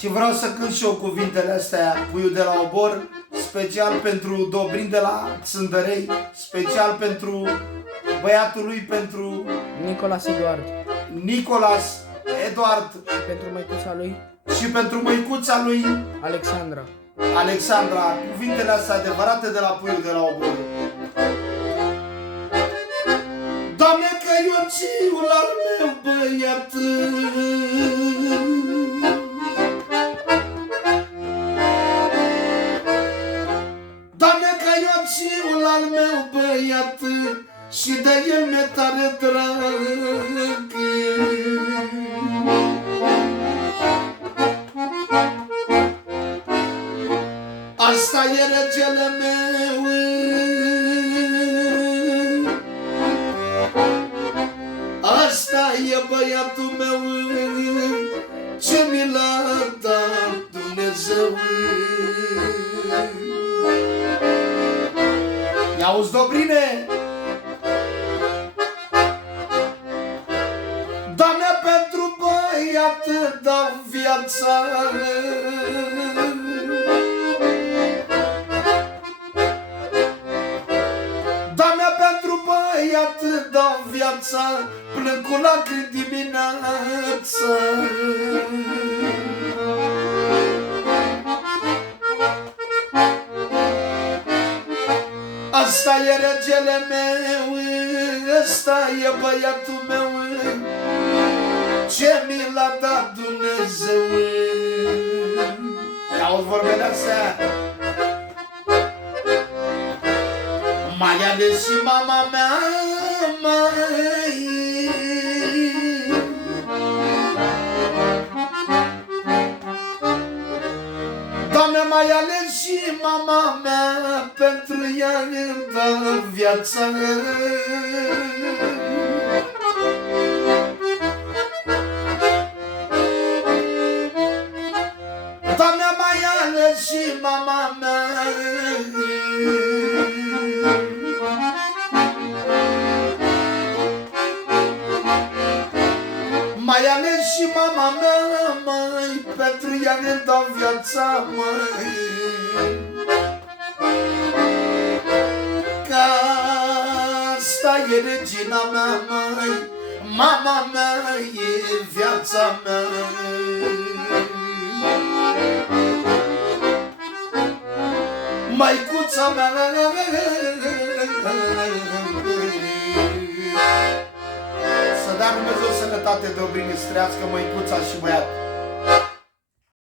Și vreau să cânt și eu cuvintele astea, Puiul de la Obor, special pentru Dobrin de la Țândărei, special pentru băiatul lui, pentru Nicolas Eduard. Nicolas Eduard Și pentru măicuța lui și pentru măicuța lui Alexandra. Alexandra, cuvintele astea adevărate de la Puiul de la Obor. Doamne, că Ionciul al meu băiat, Doamne, că Ionciul al meu băiat, și de el mi-e tare drag. Asta e regele meu, asta e băiatul meu, ce mi l-a dat Dumnezeu. I-auzi, Dobrine? Doamne, pentru băiat dau viața, Doamne, pentru băiat dau viața, plâng cu lacrimi dimineața. Asta e regele meu, asta e băiatul meu, ce mi l-a dat Dumnezeu. Ia-auzi vorbele astea. Mai ales și mama mea, mai Doamne, mai ales și mama mea, pentru ea îmi dă viața. Doamne, mai ales și mama mea, mai ales și mama mea, mai pentru ea îmi dau viața, mai. Că asta e regina mea, mai, mama mea e viața mea. Măicuța mea, să dea Dumnezeu sănătate, Dobrin, să trăiască măicuța și băiat.